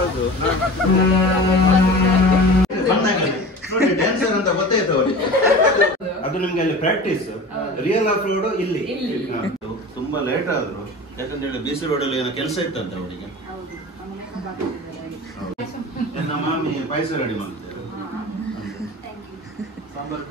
ಹೌದು ನೋಡಿ ಡ್ಯಾನ್ಸರ್ ಅಂತ ಗೊತ್ತಾಯ್ತು ಅವರಿಗೆ. ಅದು ನಿಮ್ಗೆ ಅಲ್ಲಿ ಪ್ರಾಕ್ಟೀಸ್, ರಿಯಲ್ ಆಫ್ ರೋಡ್ ಇಲ್ಲಿ. ತುಂಬಾ ಲೇಟ್ ಆದ್ರು ಯಾಕಂದ್ರೆ BC ರೋಡಲ್ಲಿ ಏನೋ ಕೆಲಸ ಇತ್ತಂತ ಅವರಿಗೆ. ನಮ್ಮ ಮಾಮಿ ಪಾಯಸ ರೆಡಿ ಮಾಡ್ತಾರೆ. ಸಾಂಬಾರ್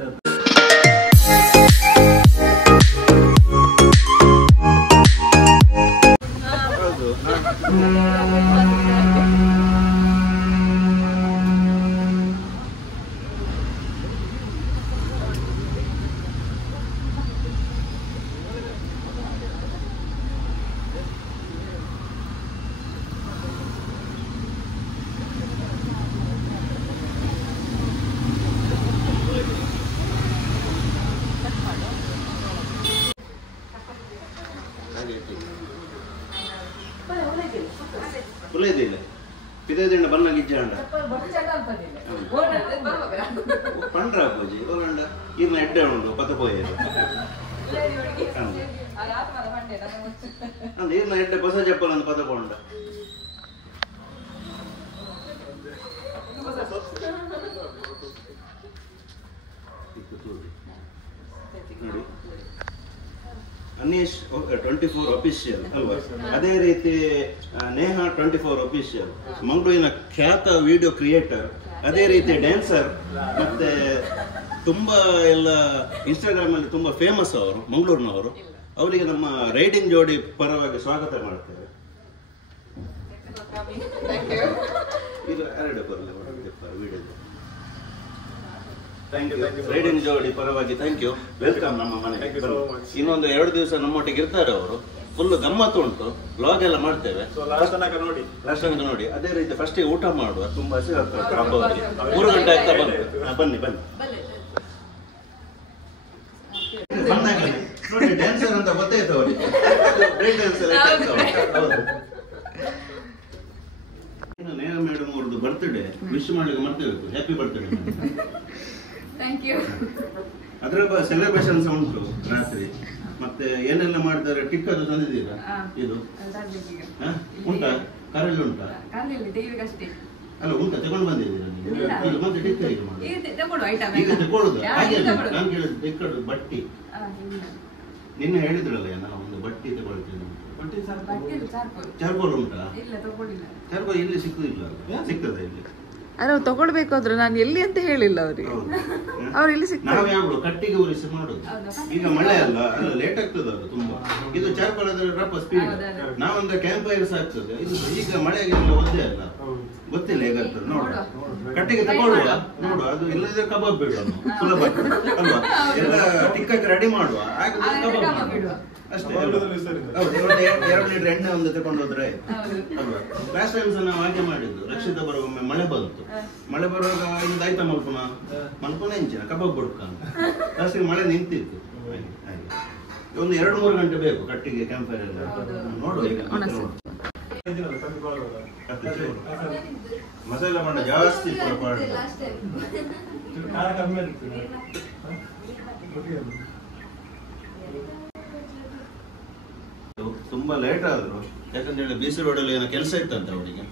ಕುಲೇದಿಲ್ಲ ಪಿದೇದಿಂಡ ಬನ್ನ ಗಿಜ್ಜಾಂಡ ಪಂಡ್ರ ಪೂಜಿ ಹೋಗಂಡ ಇನ್ನ ಎಡ್ಡೆ ಉಂಡು ಪತ ಪೋಯರು ಅಂದ ಇನ್ನ ಎಡ್ಡೆ ಹೊಸ ಚಪ್ಪಲ್ ಅಂತ ಪತ ಕೊಂಡ ನೋಡಿ ಅನೀಶ್ 24 ಅಫಿಷಿಯಲ್ ಅಲ್ವಾ, ಅದೇ ರೀತಿ ನೇಹಾ 24 ಅಫಿಷಿಯಲ್, ಮಂಗಳೂರಿನ ಖ್ಯಾತ ವಿಡಿಯೋ ಕ್ರಿಯೇಟರ್, ಅದೇ ರೀತಿ ಡ್ಯಾನ್ಸರ್, ಮತ್ತೆ ತುಂಬಾ ಎಲ್ಲ ಇನ್ಸ್ಟಾಗ್ರಾಮ್ ಅಲ್ಲಿ ತುಂಬಾ ಫೇಮಸ್ ಅವರು, ಮಂಗಳೂರಿನವರು. ಅವರಿಗೆ ನಮ್ಮ ರೈಡಿಂಗ್ ಜೋಡಿ ಪರವಾಗಿ ಸ್ವಾಗತ ಮಾಡ್ತೇವೆ. ಇದು ಎರಡು ಬರಲಿ ವಿಡಿಯೋ. ರೈಡಿಂಗ್ ಜೋಡಿ ಪರವಾಗಿ ಥ್ಯಾಂಕ್ ಯು, ವೆಲ್ಕಮ್ ನಮ್ಮ ಮನೆಗೆ. ಇನ್ನೊಂದು 2 ದಿವಸ ನಮ್ಮೊಟ್ಟಿಗೆ ಇರ್ತಾರೆ ಅವರು. ಫುಲ್ ಗಮ್ಮತ್ತು ಉಂಟು, ಬ್ಲಾಗ್ ಎಲ್ಲ ಮಾಡ್ತೇವೆ. ಲಾಸ್ಟ್ ತನಕ ನೋಡಿ. ಅದೇ ರೀತಿ ಫಸ್ಟ್ ಊಟ ಮಾಡುವ, ತುಂಬಾ ಹಸಿ ಆಗ್ತದೆ. 3 ಗಂಟೆ ಆಗ್ತಾ ಬನ್ನಿ ನೋಡಿ ಡ್ಯಾನ್ಸರ್ ಅಂತ ಗೊತ್ತಾಯ್ತು ಅವರಿಗೆ. ನೇಹಾ ಮೇಡಮ್ ಅವ್ರದ್ದು ಬರ್ತ್ಡೇ ವಿಶ್ ಮಾಡ್ಲಿಕ್ಕೆ ಮರ್ತೇವೆ. Happy birthday. Thank you. ಅದರ ಸೆಲೆಬ್ರೇಷನ್ಸ್ ಉಂಟು ರಾತ್ರಿ. ಮತ್ತೆ ಏನೆಲ್ಲ ಮಾಡ್ತಾರೆ, ಟಿಕ್ ಅದು ತಂದಿದ್ದೀರಾ? ಇದು ಉಂಟಾ? ಕರಲ್ಲಿ ಉಂಟಾ? ಅಲ್ಲ ಉಂಟಾ, ತಗೊಂಡು ಬಂದಿದ್ದೀರಾ ನೀವು? ಮತ್ತೆ ಟಿಕ್ ಈಗ ತಗೊಳ್ಳುದು ಹಾಗೆ. ನಾನು ಕೇಳಿದ್ದು ಟಿಕ್ ಬಟ್ಟಿ. ನಿನ್ನೆ ಹೇಳಿದ್ರಲ್ಲ ನಾವು ಒಂದು ಬಟ್ಟಿ ತಗೊಳ್ತೀನಿ. ಚಾರ್ಕೋಲ್ ಉಂಟಾ? ಚಾರ್ಕೋಲ್ ಇಲ್ಲಿ ಸಿಕ್ಕುದಿಲ್ಲ. ಸಿಗ್ತದೆ ಇಲ್ಲಿ? ಅರೆ ತಗೊಳ್ಬೇಕಾದ್ರೆ ನಾನು ಎಲ್ಲಿ ಅಂತ ಹೇಳಿಲ್ಲ ಅವ್ರಿಗೆ. ಅವ್ರು ಇಲ್ಲಿ ಸಿಗ್ತಾರೆ. ನಾವು ಯಾವಾಗಲೂ ಕಟ್ಟಿಗೆ ಉರಿಸಿ ಮಾಡೋದು. ಈಗ ಮಳೆ ಅಲ್ಲ ಲೇಟ್ ಆಗ್ತದೆ ಅದು ತುಂಬಾ. ಇದು ಚಾರ್ಕೋಲ್ ಆದ್ರೆ ರಪ್ಪ ಸ್ಪೀಡ್. ನಾವೊಂದು ಕ್ಯಾಂಪ್ ಫೈರ್ ಸಾಕ್ತದೆ. ಇದು ಈಗ ಮಳೆಗೆಲ್ಲ ಒದ್ದೆ ಅಲ್ಲ, ಗೊತ್ತಿಲ್ಲ ಹೇಗಾಗ್ತದೆ ನೋಡು. ಕಟ್ಟಿಗೆ ತಗೊಳ್ಳುವ ನೋಡು, ಅದು ಇಲ್ಲದ್ರೆ ಕಬಾಬ್ ಬಿಡುವ ಸುಲಭ ಅಲ್ವಾ. ಎಲ್ಲ ಟಿಕ್ಕಕ್ಕೆ ರೆಡಿ ಮಾಡುವ, ಕಬಾಬ್ ಮಾಡುವ ಅಷ್ಟೇ. ಹೌದು, 2 ಲೀಟರ್ ಎಣ್ಣೆ ಒಂದು ತಗೊಂಡು ಹೋದ್ರೆ ಅಲ್ವಾ. ಲಾಸ್ಟ್ ಟೈಮ್ಸ್ ನಾವು ಹಾಗೆ ಮಾಡಿದ್ದು. ರಕ್ಷಿತ ಬರುವೊಮ್ಮೆ ಮಳೆ ಬಂತು. ಮಳೆ ಬರುವಾಗ ಇಂದ ಆಯ್ತಾ ಮಲ್ಪುನ ಇಂಚಿನ ಕಬಾಬ್ ಬುಡ್ಕ ಅಂತ. ಲಾಸ್ಟಿಗೆ ಮಳೆ ನಿಂತಿತ್ತು. ಒಂದು 2-3 ಗಂಟೆ ಬೇಕು ಕಟ್ಟಿಗೆ ಕ್ಯಾಂಪ್ ಫೈರ್ ಎಲ್ಲ. ನೋಡು ಈಗ ಮಸಾಲೆ ಮಂಡ ಜಾಸ್ತಿ ತುಂಬಾ ಲೇಟ್ ಆದ್ರು ಯಾಕಂದ್ರೆ BC ರೋಡಲ್ಲಿ ಏನೋ ಕೆಲಸ ಇತ್ತಂತ ಅವರಿಗೆ.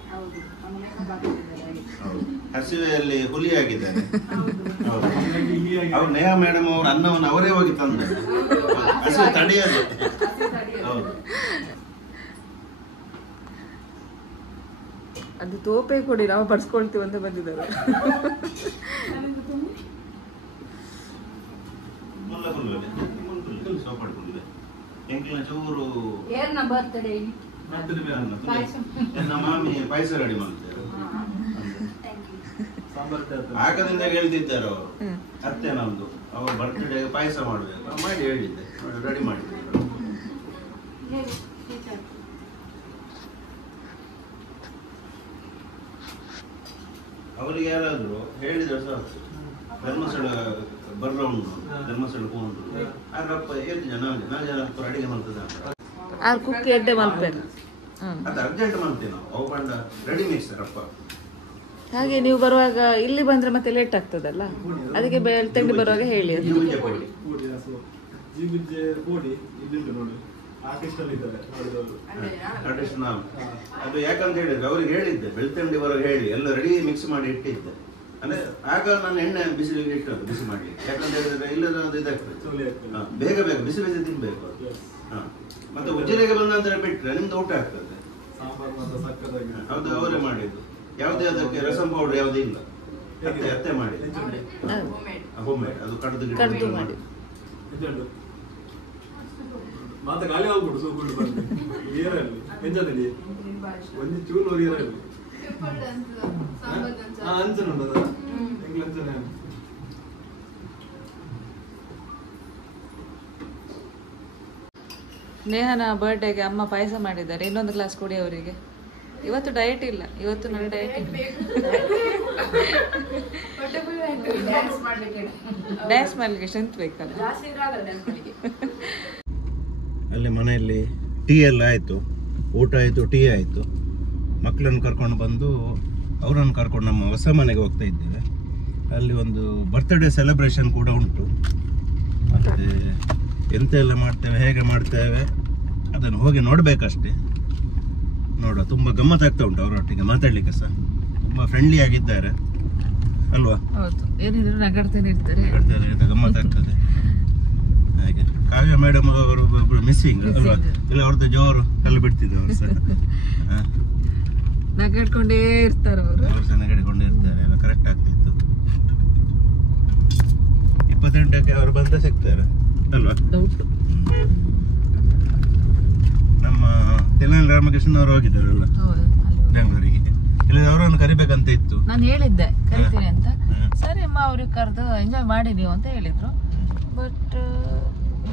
ಹಸಿವೆಯಲ್ಲಿ ಹುಲಿ ಆಗಿದ್ದಾರೆ. ಅವ್ರು ನೇಹಾ ಮೇಡಮ್ ಅವ್ರ ಅನ್ನವನ್ನು ಅವರೇ ಹೋಗಿ ತಂದ. ಹಸಿವೆ ತಡೆಯೋದು. ಹೌದು, ಅದು ತೋಪೆ ಕೊಡಿ, ನಾವು ಬಡ್ಸ್ಕೊಳ್ತೀವಿ ಅಂತ ಬಂದಿದ್ದಾರೆ. ಚೂರು ನಮ್ಮ ಮಾಮಿ ಪಾಯಸ ರೆಡಿ ಮಾಡ್ತಾರೆ. ಆಗದಿಂದ ಹೇಳ್ತಿದ್ದಾರೆ ಅವರು, ಅತ್ತೆ ನಮ್ದು ಅವ್ರ ಬರ್ತ್ಡೇ ಪಾಯಸ ಮಾಡ್ಬೇಕು ಮಾಡಿ ಹೇಳಿದ್ದೆ, ರೆಡಿ ಮಾಡಿದ್ದಾರೆ. ಅವರಿಗೆ ಯಾರಾದ್ರು ಹೇಳಿದ್ರೆ ಸಾಕು, ಧರ್ಮಸ್ಥಳ ಬರ್ರ ಉಂಟು, ಧರ್ಮಸ್ಥಳ ಹೋಗುದು ಆರಪ್ಪ 7 ಜನ 4 ಜನ ಅಡಿಗೆ ಮಾಡ್ತದೆ. ಅದು ಅರ್ಜೆಂಟ್ ಮಾಡ್ತೀವಿ ನಾವು. ಅವು ಬಂಡ ರೆಡಿ ಮಿಕ್ಸರಪ್ಪ. ಹಾಗೆ ನೀವು ಬರುವಾಗ ಇಲ್ಲಿ ಬಂದ್ರೆ ಮತ್ತೆ ಲೇಟ್ ಆಗ್ತದಲ್ಲ, ಅದಕ್ಕೆ ಬೆಳ್ತಂಡಿ ಬರುವಾಗ ಹೇಳಿ. ಆರ್ಟಿಸ್ಟ್ ನಾವು ಅದು ಯಾಕಂತ ಹೇಳಿದ್ರೆ ಅವ್ರಿಗೆ ಹೇಳಿದ್ದೆ ಬೆಳ್ತಂಡಿ ಬರೋ ಹೇಳಿ ಎಲ್ಲ ರೆಡಿ ಮಿಕ್ಸ್ ಮಾಡಿ ಇಟ್ಟಿದ್ದೆ. ಅಂದ್ರೆ ಆಗ ನಾನು ಎಣ್ಣೆ ಬಿಸಿಲಿಗೆ ಇಟ್ಟದ್ದು ಬಿಸಿ ಮಾಡಿ, ಯಾಕಂತ ಹೇಳಿದ್ರೆ ಇಲ್ಲದ ಅದು ಇದಾಗ್ತದೆ ಬೇಗ ಬೇಗ ಬಿಸಿ ಬಿಸಿ ತಿನ್ಬೇಕು. ಮತ್ತೆ ಉಜಿರೆಗೆ ಬಂದಂತ ಬಿಟ್ರೆ ನಿಮ್ದು ಊಟ ಆಗ್ತದೆ. ಹೌದು ಅವರೇ ಮಾಡಿದ್ದು, ಯಾವುದೇ ಅದಕ್ಕೆ ರಸಂ ಪೌಡರ್ ಯಾವುದೇ ಇಲ್ಲ, ಅತ್ತೆ ಮಾಡಿ ಹೋಮ್ ಮೇಡ್ ಅದು ಕಡ್ದು ಮಾಡಿ ಮಾತ ಖಾಲಿ ಆಗ್ಬಿಡು ಸೂಪರ್ ಬಂದು ನೀರಲ್ಲಿ ಎಂಜಾದಲ್ಲಿ ಒಂದು ಚೂರು ನೀರಲ್ಲಿ ಅಂಚನ ಉಂಟದ ಎಂಗ್ಲ ಅಂಚನ ನೇಹನ ಬರ್ಡೇಗೆ ಅಮ್ಮ ಪಾಯಸ ಮಾಡಿದ್ದಾರೆ, ಇನ್ನೊಂದು ಗ್ಲಾಸ್ ಕೊಡಿ ಅವರಿಗೆ. ಇವತ್ತು ಡಯಟ್ ಇಲ್ಲ, ಇವತ್ತು ನನ್ನ ಡಯಟ್ ಇಲ್ಲ. ಡ್ಯಾನ್ಸ್ ಮಾಡ್ಲಿಕ್ಕೆ ಸ್ಟ್ರೆಂತ್ ಬೇಕಲ್ಲ. ಅಲ್ಲಿ ಮನೆಯಲ್ಲಿ ಟೀ ಎಲ್ಲ ಆಯಿತು, ಊಟ ಆಯಿತು, ಟೀ ಆಯಿತು. ಮಕ್ಕಳನ್ನು ಕರ್ಕೊಂಡು ಬಂದು ಅವರನ್ನು ಕರ್ಕೊಂಡು ನಮ್ಮ ಹೊಸ ಮನೆಗೆ ಹೋಗ್ತಾ ಇದ್ದೇವೆ. ಅಲ್ಲಿ ಒಂದು ಬರ್ತ್ಡೇ ಸೆಲೆಬ್ರೇಷನ್ ಕೂಡ ಉಂಟು. ಮತ್ತು ಎಂತ ಎಲ್ಲ ಮಾಡ್ತೇವೆ, ಹೇಗೆ ಮಾಡ್ತೇವೆ ಅದನ್ನು ಹೋಗಿ ನೋಡಬೇಕಷ್ಟೇ. ನೋಡುವ, ತುಂಬ ಗಮ್ಮತ್ತಾಗ್ತಾ ಉಂಟು. ಅವರೊಟ್ಟಿಗೆ ಮಾತಾಡಲಿಕ್ಕೆ ಸಹ ತುಂಬ ಫ್ರೆಂಡ್ಲಿ ಆಗಿದ್ದಾರೆ ಅಲ್ವಾ? ಹೌದು, ಏನಿದ್ರು ನಗಾಡ್ತಾನೆ ಇರ್ತಾರೆ, ಗಮ್ಮತ್ತಾಗ್ತದೆ. ಹಾಗೆ ಕಾವ್ಯ ಮೇಡಮ್ ಅವರು ಮಿಸ್ಸಿಂಗ್ ಅಲ್ವಾ? ಇಲ್ಲ ಅವ್ರದ್ದು ಜೋರು ಕಲ್ಲು ಬಿಡ್ತಿದ್ರು ಅವರು ಸಹ. ನಗಾಡ್ಕೊಂಡೇ ಇರ್ತಾರೆ ಅವರು ಸಹ ನಗಾಡಿಕೊಂಡೇ ಇರ್ತಾರೆ. ಎಲ್ಲ ಕರೆಕ್ಟ್ ಆಗ್ತಿತ್ತು. 28ಕ್ಕೆ ಅವರು ಬಂದ ಸಿಗ್ತಾರೆ ಅಲ್ವಾ? ಡೌಟ್. ನಮ್ಮ ತೆಲಂಗಾಣ ರಾಮಕೃಷ್ಣ ಅವರು ಹೋಗಿದ್ದಾರಲ್ಲ ಬೆಂಗಳೂರಿಗೆ, ಇಲ್ಲ ಅವರನ್ನು ಕರಿಬೇಕಂತ ಇತ್ತು. ನಾನು ಹೇಳಿದ್ದೆ ಕರಿತೀನಿ ಅಂತ. ಸರಿ ಅಮ್ಮ ಅವ್ರಿಗೆ ಕರೆದು ಎಂಜಾಯ್ ಮಾಡಿ ನೀವು ಅಂತ ಹೇಳಿದ್ರು. ಬಟ್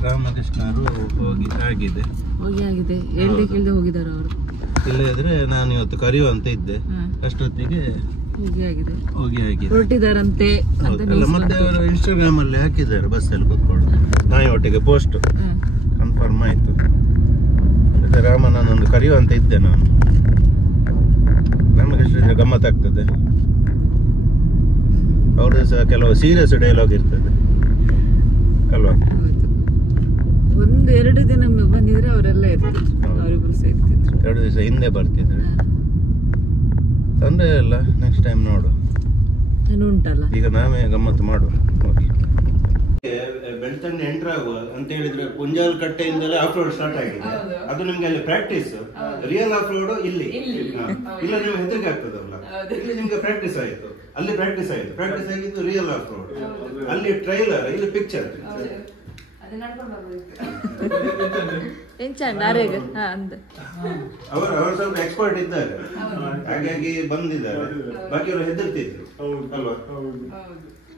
ರಾಮಕೃಷ್ಣ ಅವರು ಹೋಗಿ ಆಗಿದೆ ಹೇಳ್ದೆ ಹೋಗಿದ್ದಾರೆ ಅವರು. ಇಲ್ಲದ್ರೆ ನಾನು ಇವತ್ತು ಕರೆಯುವ ಅಂತ ಇದ್ದೆ, ಅಷ್ಟೊತ್ತಿಗೆ ಹೋಗಿ ಆಗಿದೆ ಹೊರಟಿದಾರಂತೆ. ಮತ್ತೆ ಅವರು ಇನ್ಸ್ಟಾಗ್ರಾಮ್ ಅಲ್ಲಿ ಹಾಕಿದ್ದಾರೆ ಬಸ್ಸಲ್ಲಿ ಕೂತ್ಕೊಂಡು ನಾಯಿ ಒಟ್ಟಿಗೆ ಪೋಸ್ಟ್ ಕನ್ಫರ್ಮ್ ಆಯ್ತು. ಮತ್ತೆ ರಾಮನನ್ನೊಂದು ಕರೆಯುವ ಅಂತ ಇದ್ದೆ ನಾನು. ನಮಗೆ ಎಷ್ಟು ಗಮ್ಮತ್ತಾಗ್ತದೆ. ಅವ್ರದ್ದು ಸಹ ಕೆಲವು ಸೀರಿಯಸ್ ಡೈಲಾಗ್ ಇರ್ತದೆ ಅಲ್ವಾ? ಎರಡು ದಿನ ಬಂದಿದ್ರೆ ಅವರೆಲ್ಲ ಇರ್ತಿದ್ರು, ಅವರಿಬ್ರು ಸೇರ್ತಿದ್ರು. 2 ದಿವಸ ಹಿಂದೆ ಬರ್ತಿದ್ರು, ತೊಂದರೆ ಇಲ್ಲ. ನೆಕ್ಸ್ಟ್ ಟೈಮ್ ನೋಡು, ಉಂಟಲ್ಲ ಈಗ ನಾವೇ ಗಮ್ಮತ್ತು ಮಾಡುವ. ಬೆಳ್ತಂಡಿ ಎಂಟರ್ ಆಗುವ ಅಂತ ಹೇಳಿದ್ರೆ ಪುಂಜಾಲ್ ಕಟ್ಟೆಯಿಂದಲೇ ಆಫ್ ರೋಡ್ ಸ್ಟಾರ್ಟ್ ಆಗಿದೆ. ಅದು ನಿಮ್ಗೆ ಅಲ್ಲಿ ಪ್ರಾಕ್ಟೀಸ್, ರಿಯಲ್ ಆಫ್ ರೋಡ್ ಇಲ್ಲಿ ಇಲ್ಲ. ನಿಮ್ಗೆ ಹೆದರಿಕೆ ಆಗ್ತದಲ್ಲ, ಇಲ್ಲಿ ನಿಮ್ಗೆ ಪ್ರಾಕ್ಟೀಸ್ ಆಯ್ತು, ಅಲ್ಲಿ ಪ್ರಾಕ್ಟೀಸ್ ಆಯ್ತು. ಪ್ರಾಕ್ಟೀಸ್ ಆಗಿದ್ದು ರಿಯಲ್ ಆಫ್ ರೋಡ್, ಅಲ್ಲಿ ಟ್ರೈಲರ್, ಇಲ್ಲಿ ಪಿಕ್ಚರ್. ಅವರು ಸ್ವಲ್ಪ ಎಕ್ಸ್ಪರ್ಟ್ ಇದ್ದಾರೆ, ಹಾಗಾಗಿ ಬಂದಿದ್ದಾರೆ. ಬಾಕಿಯವರು ಹೆದರ್ತಿದ್ರು ಅಲ್ವಾ?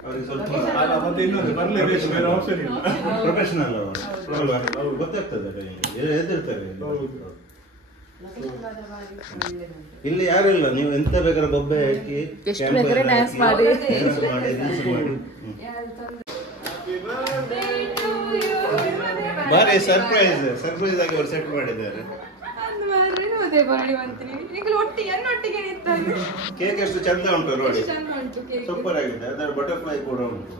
ಅವ್ರಿಗೆ ಸ್ವಲ್ಪ ಪ್ರೊಫೆಷನಲ್ ಅವರು ಅಲ್ವಾ? ಗೊತ್ತಾಗ್ತದೆ, ಹೆದರ್ತಾರೆ. ಇಲ್ಲಿ ಯಾರಿಲ್ಲ, ನೀವು ಎಂತ ಬೇಕಾದ್ರೆ ಬೊಬ್ಬೆ ಹಾಕಿ ಡ್ಯಾನ್ಸ್ ಮಾಡಿ ಬಾರಿ ಸರ್ಪ್ರೈಸ್ ಆಗಿ ಅವರು ಸೆಟ್ ಮಾಡಿದ್ದಾರೆ. ಕೇಕ್ ಎಷ್ಟು ಚಂದ ಉಂಟು ನೋಡಿ, ಸೂಪರ್ ಆಗಿದೆ. ಅದರ ಬಟರ್ಫ್ಲೈ ಕೂಡ ಉಂಟು.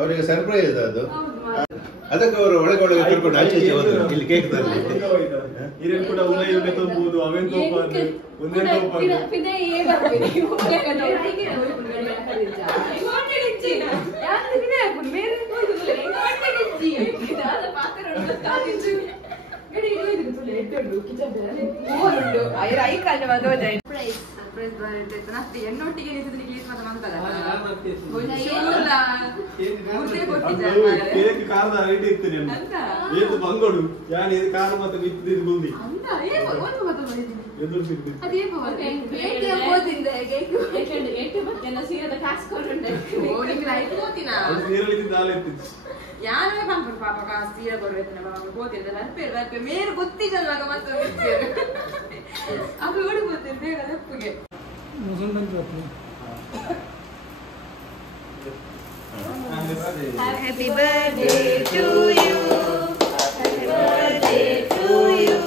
ಅವರಿಗೆ ಸರ್ಪ್ರೈಸ್ ಅದು. ಅದಕ್ಕೆ ಅವರು ಒಳಗೊಳಗೆ ಕರ್ಕೊಂಡು ಆಚೆ ಹೋದ್ರು. ಇಲ್ಲಿ ಕೇಕ್ ಹಿರಿಯರು ಕೂಡ ಉಳ್ಳೆ ತೊಂಬುದು, ಅವೇನ್ ತೋಪಾದು, ಒಂದೇ ತೋಪಾದು. ಎನ್ನೊಟ್ಟಿಗೆ ಕೇಕ್ ಕಾರದ ರೇಟ್ ಇರ್ತೀನಿ ಏನು ಬಂಗೋಡು ಯಾನ್ ಇದು ಕಾರು ಮತ್ತೆ ಬಿತ್ತಿದ್ದು ಗುಂಡಿ ಎದುರು ಸಿಗ್ತದೆ ಯಾರೇ ಬಂದ್ರು ಪಾಪ ಕಾಸು ಸೀರೆ ಕೊಡ್ಬೇಕು ಗೊತ್ತಿಲ್ಲ ಬರ್ಪೇರು ಮೇರೆ ಗೊತ್ತಿದ್ದಲ್ವ ಮತ್ತೆ ಅದು ಓಡಿ ಗೊತ್ತಿಲ್ಲ ಬೇಗ ತಪ್ಪಿಗೆ. Happy birthday to you. Happy birthday to you.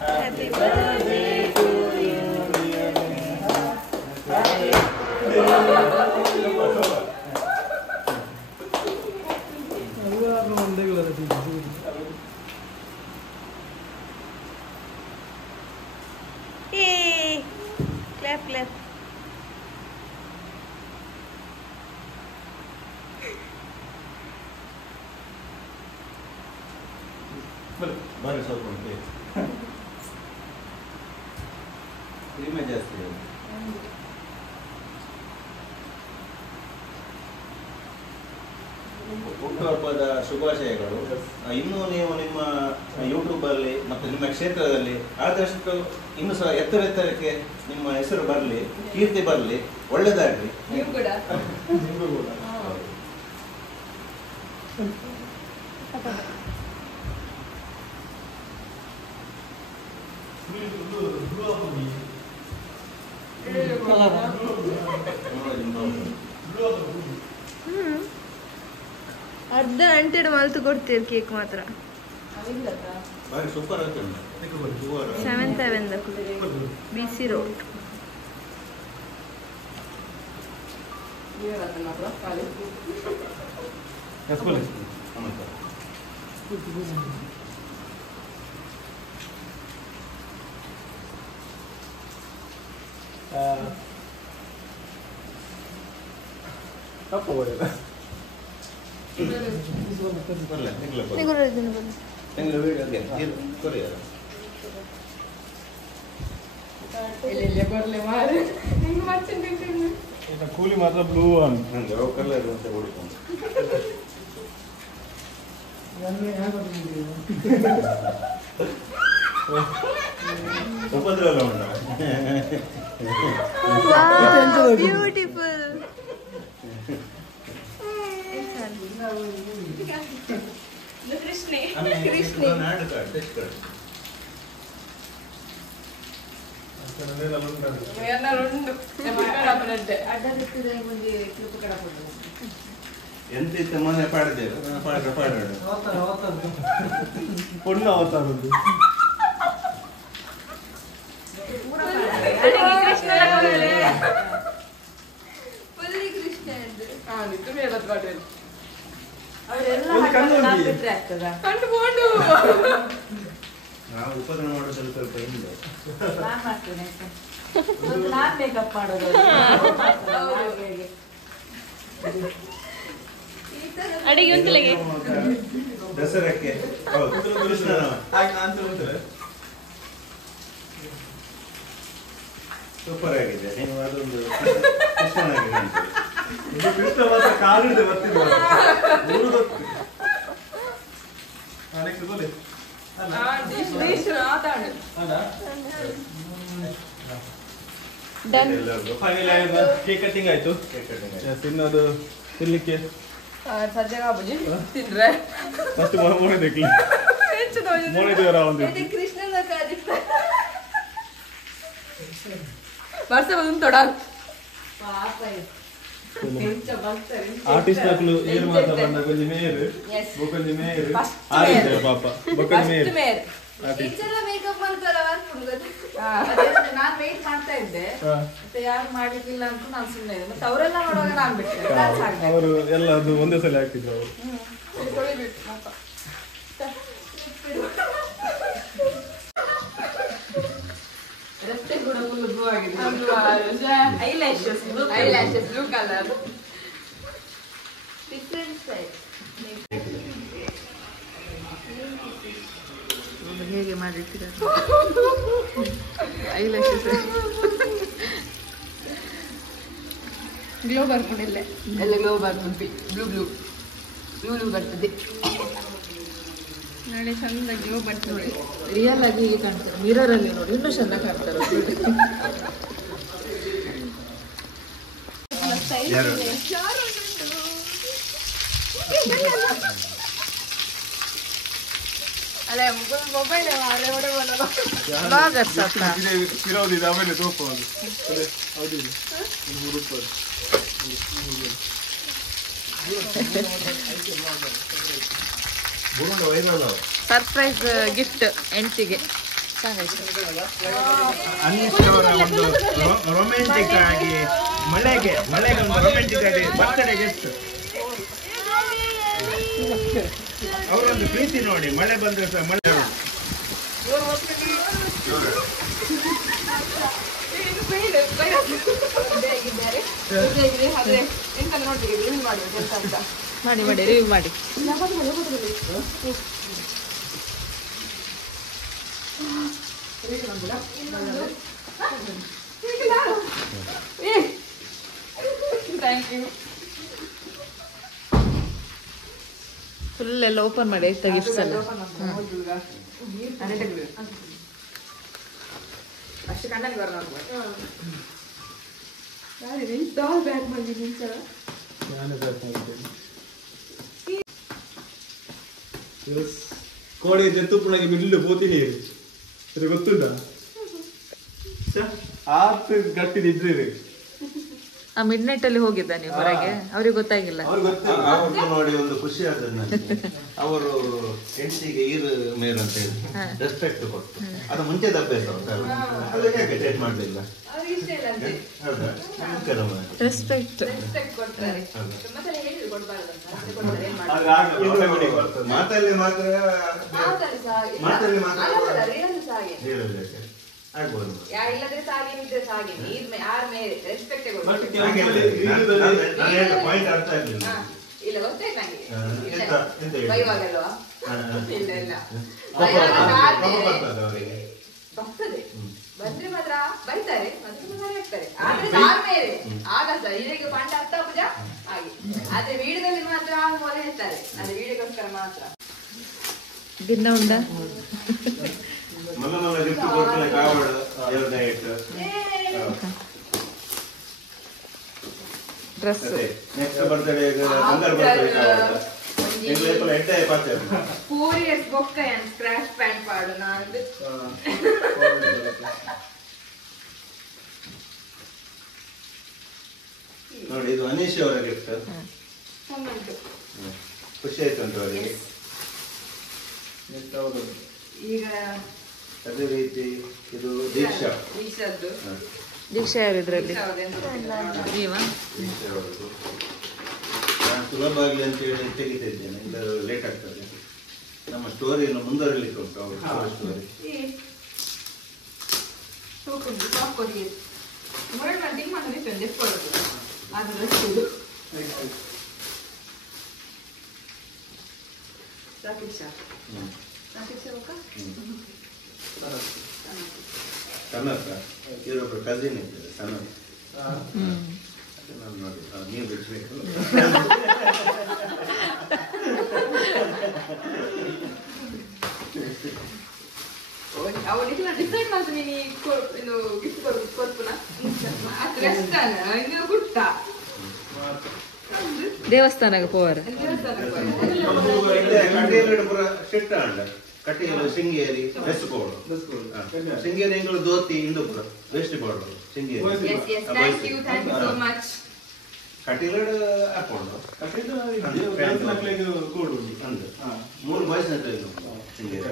Happy birthday to you. ಬರ್ರಿ ಸ್ವಲ್ಪ ಕ್ರೀಮೇ ಜಾಸ್ತಿ ಇದೆ. ಹುಟ್ಟುಹಬ್ಬದ ಶುಭಾಶಯಗಳು. ಇನ್ನೂ ನೀವು ನಿಮ್ಮ ಯೂಟ್ಯೂಬ್ ಅಲ್ಲಿ ಮತ್ತೆ ನಿಮ್ಮ ಕ್ಷೇತ್ರದಲ್ಲಿ ಆದಷ್ಟು ಇನ್ನು ಸಹ ಎತ್ತರಕ್ಕೆ ನಿಮ್ಮ ಹೆಸರು ಬರಲಿ, ಕೀರ್ತಿ ಬರಲಿ, ಒಳ್ಳೇದಾಗ್ಲಿ. ನೀವು ಕೂಡ ಅರ್ಧ ಅಂಟೆಡ್ ಮಲ್ತು ಕೊಡ್ತೀರಿ ಕೇಕ್ ಮಾತ್ರ. ಸೂಪರ್ ಆಗ್ತದೆ. 7 ಬಿಸಿ ರೋಡ್. ಕೂಲಿ ಮಾತ್ರ ಬ್ಲೂ ಕಲರ್ ಅಂತ ಓಡಿಕೊಂಡು ಉಪದ್ರ ಎಲ್ಲ ಉಂಟು. ಬ್ಯೂಟಿಫುಲ್. ಎಂತ ಮನೆ ಪಾಡ್ದೇವೆ ಪಾಡಾಡು பொண்ணு அவதாரம் ನಾವು ಉಪದ್ರ ಮಾಡೋದ್ರಲ್ಲಿ ಸ್ವಲ್ಪ ಹಿಂದೆ ಮೇಕಪ್ ಮಾಡೋದು ಅಡಿಗೆ ಉಂಟಲ್ಲಗೆ ದಸರಕ್ಕೆ ಕೃಷ್ಣನ ಸೂಪರ್ ಆಗಿದೆ. ನೀವು ಅದೊಂದು ಕೃಷ್ಣನಾಗಿದೆ ಕೃಷ್ಣ ಮಾತ್ರ ಕಾಲಿಡದೆ ಬರ್ತಿದ್ದ ಕೇಕ್ ಕಟಿಂಗ್ ಆಯ್ತು. ತಿನ್ನೋದು ತಿನ್ಲಿಕ್ಕೆ ಫಸ್ಟ್ ಮೊನೆ देखली ಮೊನೆ ದೇವರ ಒಂದು ಕೃಷ್ಣನ ವರ್ಷ ಒಂದು ತೊಡ ಆರ್ಟಿಸ್ಟ್ ನಕಲು ಏರ್ ಮಾತ್ರ ಬಂದ ಕೊಂಚ ಮೇಯರ್ ಕೊಂಚ ಮೇಯರ್ ಆರಿದೆ ಪಾಪ ಬೊಕಲ್ ಮೇಯರ್ ಮೇಕಪ್ ಮಾಡ್ತಾರ ನಾನ್ ವೇಟ್ ಮಾಡ್ತಾ ಇದ್ದೆ ಮತ್ತೆ ಯಾರು ಮಾಡಿರ್ಲಿಲ್ಲ ಅಂತ ನಾನು ಸುಮ್ಮನೆ ಇದ್ದೆ. ಮತ್ತೆ ಅವರೆಲ್ಲ ಮಾಡುವಾಗ ನಾನ್ ಬಿಟ್ಟೆ. ಅವರು ಎಲ್ಲ ಅದು ಒಂದೇ ಸಲ ಹಾಕಿದ್ರು ಅವರು. ರಸ್ತೆ ಕೂಡ ಫುಲ್ ಬ್ಲೂ ಆಗಿದೆ. Eyelashes blue colour different style. ಹೇಗೆ ಮಾಡಿರ್ತೀರ ಐಲ್ಯಾಶಸ್ ಗ್ಲೋ ಬರ್ಕೊಂಡಿಲ್ಲ ಎಲ್ಲ ಗ್ಲೋ ಬರ್ಕೊಂಡು ಬ್ಲೂ ಬರ್ತದೆ. ನಾಳೆ ಚಂದ ಗ್ಲೋ ಬರ್ತದೆ. ರಿಯಲ್ ಆಗಿ ಹೀಗೆ ಕಾಣ್ತಾರೆ, ಮಿರರ್ ಅಲ್ಲಿ ನೋಡಿ ಇನ್ನೂ ಚಂದ ಕಾಣ್ತಾರೆ. ಅಲ್ಲ ಮೊಬೈಲ್ ಇರೋದಿದೆ ಆಮೇಲೆ ತೋರ್ಪೋದು ಹೌದಿಲ್ಲ ಸರ್ಪ್ರೈಸ್ ಗಿಫ್ಟ್ ಹೆಂಡತಿಗೆ. ಅನೀಶ್ ಅವರ ಒಂದು ರೊಮ್ಯಾಂಟಿಕ್ ಆಗಿ ಮಳೆಗೆ ಒಂದು ರೊಮ್ಯಾಂಟಿಕ್ ಆಗಿ ಬರ್ತ್ಡೇ ಗಿಫ್ಟ್. ಅವರೊಂದು ಪ್ರೀತಿ ನೋಡಿ, ಮಳೆ ಬಂದ್ರೆ ಸಹ ಮಳೆ ಮಾಡಿ ರಿವ್ಯೂ ಮಾಡಿ. Thank you. ಫುಲ್ ಎಲ್ಲ ಓಪನ್ ಮಾಡಿ ಆಯ್ತಾ ಗಿಫ್ಟ್ಸ್ ಎಲ್ಲ. ಅಷ್ಟು ಕಣ್ಣಲ್ಲಿ ಬರೋಣ ಕೋಳಿ ಜಂತುಪ್ಪಳಗೆ ಮಿಲ್ಲು ಪೋತಿ ನೀರು ಅದು ಗೊತ್ತುಂಟ ಆತು ಗಟ್ಟಿದಿದ್ರೆ ಆ ಮಿಡ್ ನೈಟ್ ಅಲ್ಲಿ ಹೋಗಿದ್ದ ನೀವು ಹೊರಗೆ, ಅವ್ರಿಗೆ ಗೊತ್ತಾಗಿಲ್ಲ. ಅವ್ರಿಗೆ ನೋಡಿ ಒಂದು ಖುಷಿ ಆದ ನನಗೆ. ಅವರು ಹೆಂಡತಿಗೆ ಈರು ಮೇರ್ ಅಂತ ಹೇಳಿ ರೆಸ್ಪೆಕ್ಟ್ ಕೊಟ್ಟು ಅದು ಮುಂಚೆ ಅಭ್ಯಾಸ ಅದಕ್ಕೆ ಯಾಕೆ ಚೇಂಜ್ ಮಾಡಲಿಲ್ಲ? ರೆಸ್ಪೆಕ್ಟ್ ಮಾತಲ್ಲಿ ಮಾತ್ರ ಆಗ್ಬೋದು. ಪಾಯಿಂಟ್ ಅರ್ಥ ಆಗಲಿಲ್ಲ. ಬಂದ್ರೆ ಮಾತ್ರ ಬೈತಾರೆ, ಆಗ್ತಾರೆ. ಆಗ ಇದಕ್ಕೆ ಪಂಡ ಅರ್ಥ ಪೂಜಾ ಹಾಗೆ. ಆದ್ರೆ ವೀಡಿಯೋದಲ್ಲಿ ಮಾತ್ರ ಆಗುವಾಗ ಹೇಳ್ತಾರೆ, ಅದೇ ವೀಡಿಯೋಗೋಸ್ಕರ ಮಾತ್ರ. ದಿನ ಉಂಡ ಮಲ್ಲ ಗಿಫ್ಟ್ ಕೊಡ್ತಾರೆ ಕಾವಡ ಡಯಟ್ ಡ್ರೆಸ್. ನೆಕ್ಸ್ಟ್ ಬರ್ತ್ಡೇ ಬಂಗಾರ ಬರ್ತ್ಡೇ ಕಾವಡ ಎಂಗ್ಲೇಪಲ ಎಡ್ಡೆ ಪಾಚೆ ಪೂರಿಯಸ್ ಬೊಕ್ಕ ಏನ್ ಸ್ಕ್ರಾಚ್ ಪ್ಯಾಂಟ್ ಪಾಡು ನಾನು ನೋಡಿ. ಇದು ಅನೀಶ್ ಅವರ ಗಿಫ್ಟ್. ಖುಷಿ ಆಯ್ತು ಅಂತ ಅವರಿಗೆ. ಈಗ ಅದೇ ರೀತಿ ಇದು ದೀಕ್ಷಾ. ದೀಕ್ಷಾ ಯಾರಿದ್ರಲ್ಲಿ ನೀವ? ನಾನು ಸುಲಭ ಆಗಲಿ ಅಂತ ಹೇಳಿ ತೆಗಿತಾ ಇದ್ದೇನೆ, ಇಲ್ಲ ಲೇಟ್ ಆಗ್ತದೆ. ನಮ್ಮ ಸ್ಟೋರಿಯನ್ನು ಮುಂದುವರಿಲಿಕ್ಕೆ ಉಂಟು ಅವ್ರ ಸ್ಟೋರಿ. ಸನತ್ ಇವರೊಬ್ಬರು ಕಸಿನ್ ಇದ್ದಾರೆ ಸನತ್. ನಾನು ನೋಡಿ ನೀವು ಬಿಡ್ಬೇಕು. ಅವಳಿಗೆಲ್ಲ ಡಿಸೈಡ್ ಮಾಡ್ತೀನಿ ಇದು ಗಿಫ್ಟ್ ಕೊಡ್ಪುನ ಇದು ಗುಟ್ಟ ದೇವಸ್ಥಾನಕ್ಕೆ ಹೋವಾರ ಕಟ್ಟಿಯಲ್ಲಿ ಪೂರ ಶೆಟ್ಟ ಅಂಡ ಕಟ್ಟಿಯಲ್ಲಿ ಶೃಂಗೇರಿ ವೆಸ್ಟ್ ಕೋಡು ಶೃಂಗೇರಿ ಎಂಗಳು ಧೋತಿ ಇಂದುಪುರ ವೆಸ್ಟ್ ಕೋಡು ಶೃಂಗೇರಿ ಕಟ್ಟಿಲಡು ಹಾಕೊಂಡು ಮೂರು ಬಾಯ್ಸ್ ಅಂತ ಶೃಂಗೇರಿ.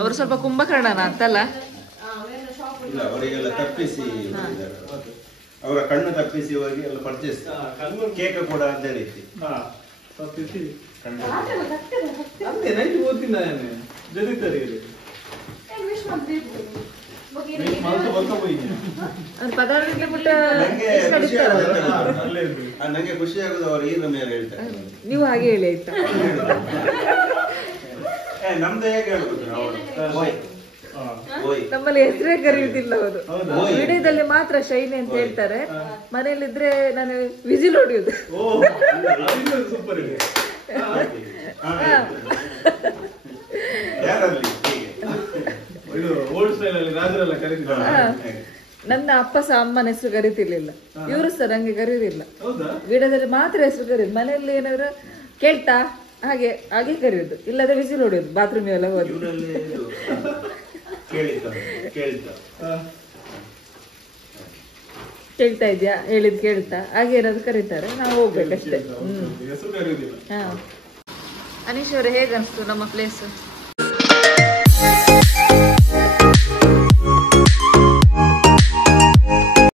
ಅವರು ಸ್ವಲ್ಪ ಕುಂಭಕರ್ಣನ ಅಂತಲ್ಲ, ಇಲ್ಲ ಅವರಿಗೆಲ್ಲ ತಪ್ಪಿಸಿ ಅವರ ಕಣ್ಣು ತಪ್ಪಿಸಿ ಹೋಗಿ ಎಲ್ಲ ಪರ್ಚೇಸ್ ಕೇಕ್ ಕೂಡ ಅದೇ ರೀತಿ ನಂಗೆ ಖುಷಿ ಆಗುದು ಅವರು ಈ ಮೇಲೆ ಹೇಳ್ತಾರೆ. ನೀವು ಹಾಗೆ ಹೇಳಿ ಆಯ್ತಾ? ನಮ್ದು ಹೇಗೆ ಹೇಳ್ಬೋದು ನಮ್ಮಲ್ಲಿ ಹೆಸರೇ ಕರೆಯುವುದಿಲ್ಲ. ಅವರು ವಿಡಿಯೋದಲ್ಲಿ ಮಾತ್ರ ಶೈನಿ ಅಂತ ಹೇಳ್ತಾರೆ, ಮನೇಲಿದ್ರೆ ನಾನು ವಿಜಿಲ್ ಹೊಡಿಯುದು. ನನ್ನ ಅಪ್ಪ ಸಹ ಅಮ್ಮನ ಹೆಸರು ಕರೀತಿರ್ಲಿಲ್ಲ, ಇವರು ಸಹ ನಂಗೆ ಕರೆಯುವುದಿಲ್ಲ. ವಿಡಿಯೋದಲ್ಲಿ ಮಾತ್ರ ಹೆಸರು ಕರೆಯುದು. ಮನೆಯಲ್ಲಿ ಏನಾದ್ರು ಕೇಳ್ತಾ ಹಾಗೆ ಹಾಗೆ ಕರೆಯುದು, ಇಲ್ಲದೆ ವಿಸಿಲ್ ಹೊಡೆಯುದು ಬಾತ್ರೂಮ್ ಎಲ್ಲ ಹೋದ್ರು. ಕೇಳ್ತಾ ಇದ್ಯಾ ಹೇಳಿದ್ ಕೇಳ್ತಾ ಹಾಗೆ ಏನಾದ್ರು ಕರೀತಾರೆ, ನಾವು ಹೋಗ್ಬೇಕಷ್ಟೇ. ಅನೀಶ್ ಅವರೇ ಹೇಗೆ ಅನಿಸ್ತು ನಮ್ಮ ಪ್ಲೇಸ್?